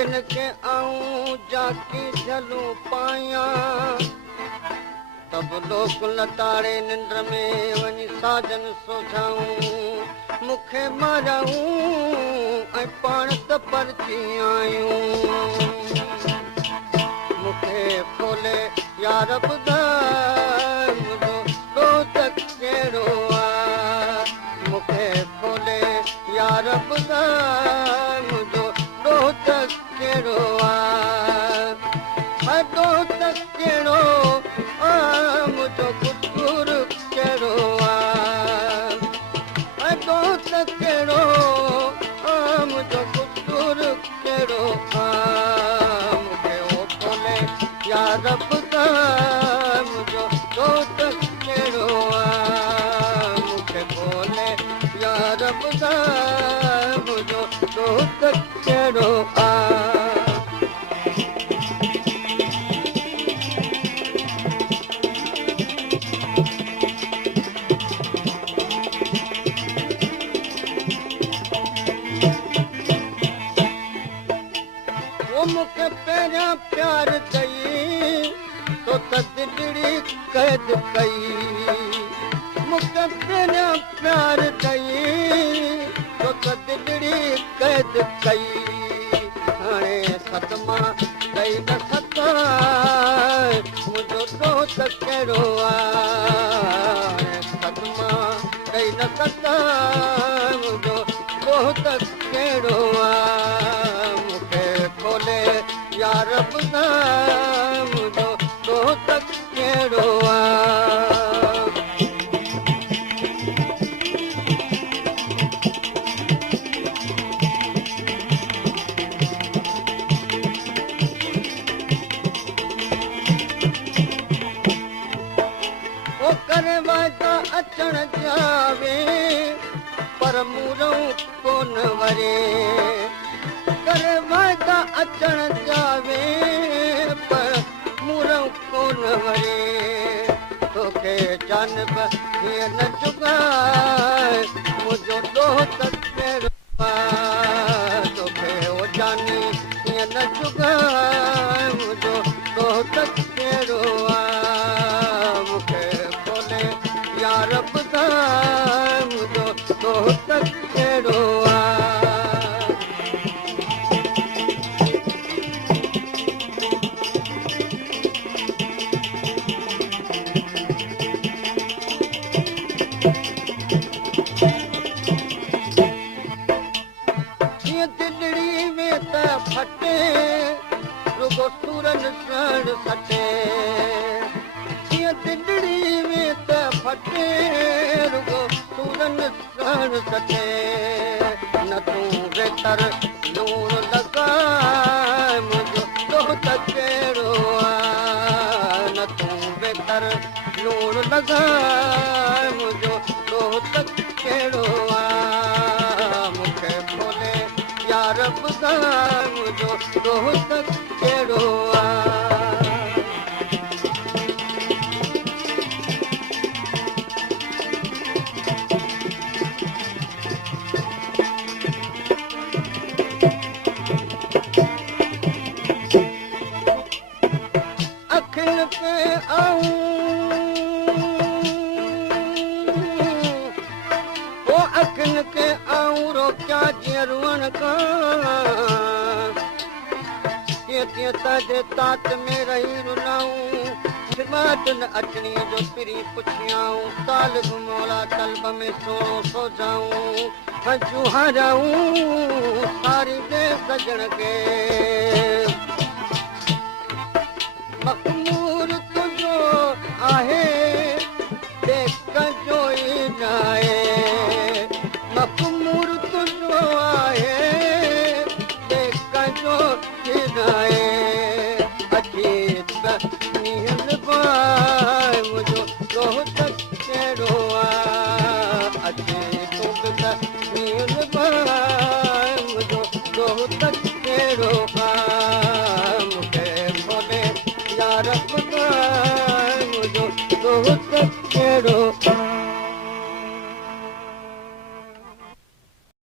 अखिन के आऊं जाकी झलूं पाया तब लोक लताड़े निंड में वञी साजन सोझाऊं मूंखे माराऊं ऐं पाण त परची आयूं मूंखे खोले यार ॿुधाए मुंहिंजो दोस्त कहिड़ो आहे मूंखे खोले यार ॿुधाए मुंहिंजो दोस्त कहिड़ो आहे दोस्त कहिड़ो मुंहिंजो कुतूर कहिड़ो आहे दोस्त कहिड़ो मुंहिंजो कुतूर कहिड़ो आहे मूंखे ओ खोले यार ॿुधाए मुंहिंजो दोस्त कहिड़ो आहे मूंखे खोले यार ॿुधाए मुंहिंजो दोस्त कहिड़ो आहे मूंखे पहिरियां प्यार कई तो त दिलड़ी क़ैद कई मूंखे पहिरियां प्यार कई तो त दिलड़ी क़ैद कई हाणे सतमा ॾेई न सघां मुंहिंजो दोस्त कहिड़ो आहे सतमा ॾेई न सघां मुंहिंजो दोस्त कहिड़ो आहे मूंखे खोले यार ॿुधाए मुंहिंजो दोस्त कहिड़ो आहे ओ करे वाइदा अचण जावे पर मूं कोन वरे करे वाइदा अचण जावे पर मूं कोन वरे तोखे जानब हीअं न चुकाए मुंहिंजो दोस्त कहिड़ो आहे तोखे ओ जानी हीअं न चुकाए मुंहिंजो दोस्त कहिड़ो आहे मूंखे खोले यार ॿुधाए मुंहिंजो दोस्त कहिड़ो आहे दिलड़ी में त फटे रुगो सूरन सण सटे दिलड़ी में त फटे रुगो सूरन सण सटे न तूं बेतर लूण लॻाए मुंहिंजो दोस्त कहिड़ो आहे न तूं बेतर लूण लॻाए मुंहिंजो दोस्त कहिड़ो आहे मूंखे खोले यार ॿुधाए मुंहिंजो दोस्त कहिड़ो आहे अखिन पे आऊं ओ अखिन के आऊं रोकिया जीअं रुअण खां तीअं तीअं ताजे तात में रही रुलाऊं खिदमत न अचणी जो पिरी पुछियाऊं साल घुमोला तलब में सोणो सो जाऊं हजू हाराऊं सारी दे सजण के मखमूर तुझो आहे देख जो ई नाहे मखमूर तुझो आहे देख जो ई नाहे अची नीहल बाए मुंहिंजो दोस्त कहिड़ो आहे अची तूं त नीहल बाए मुंहिंजो दोस्त कहिड़ो आहे मूंखे खोले यार ॿुधाए मुंहिंजो दोस्त